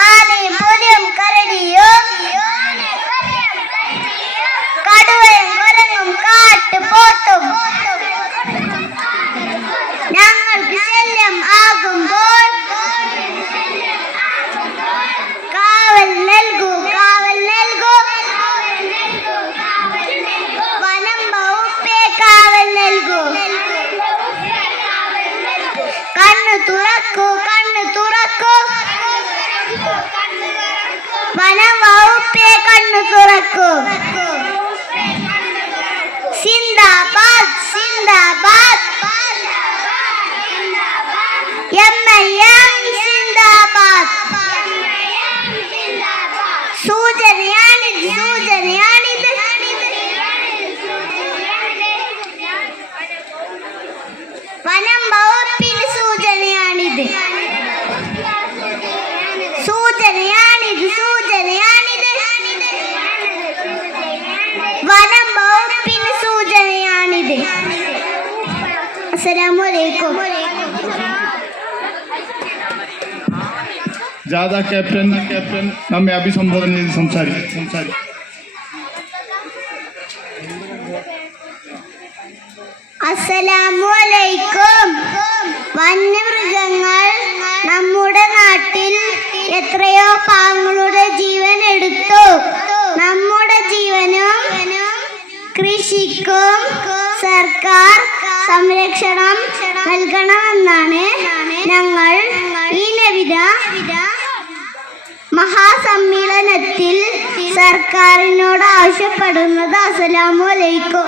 ആനയും പുലിയും കരടിയും കടുവയും കുരങ്ങും കാട്ടുപോത്തും ഞങ്ങൾക്ക് ശല്യം ആകുമ്പോൾ കാവൽ നൽകൂ, കാവൽ നൽകൂ. വനം വകുപ്പേ കാവൽ നൽകൂ. കണ്ണു തുറക്കൂ, കണ്ണു തുറക്കൂ. വനം വകുപ്പേ കണ്ണു തുറക്കൂ. സിന്ദാബാദ്, സിന്ദാബാദ്. MIM സിന്ദാബാദ്. സൂചനയാണിത്, സൂചനയാണിത്. വനം വകുപ്പിന് സൂചനയാണിത്, സൂചനയാണിത്, സൂചനയാണിത്. വനം വകുപ്പിന് സൂചനയാണിത്. അസ്സലാമു അലൈക്കും. ജാഥ ക്യാപ്റ്റൻ നമ്മെ അഭിസംബോധന ചെയ്ത് സംസാരിക്കും. അസ്സലാമു അലൈക്കും. വന്യമൃഗങ്ങൾ നമ്മുടെ നാട്ടിൽ എത്രയോ പാവങ്ങളുടെ ജീവൻ എടുത്തു. നമ്മുടെ ജീവനും കൃഷിക്കും സർക്കാർ സംരക്ഷണം നൽകണമെന്നാണ് ഞങ്ങൾ ഈ നബിദിന മഹാസമ്മേളനത്തിൽ സർക്കാരിനോട് ആവശ്യപ്പെടുന്നത്. അസ്സലാമു അലൈക്കും.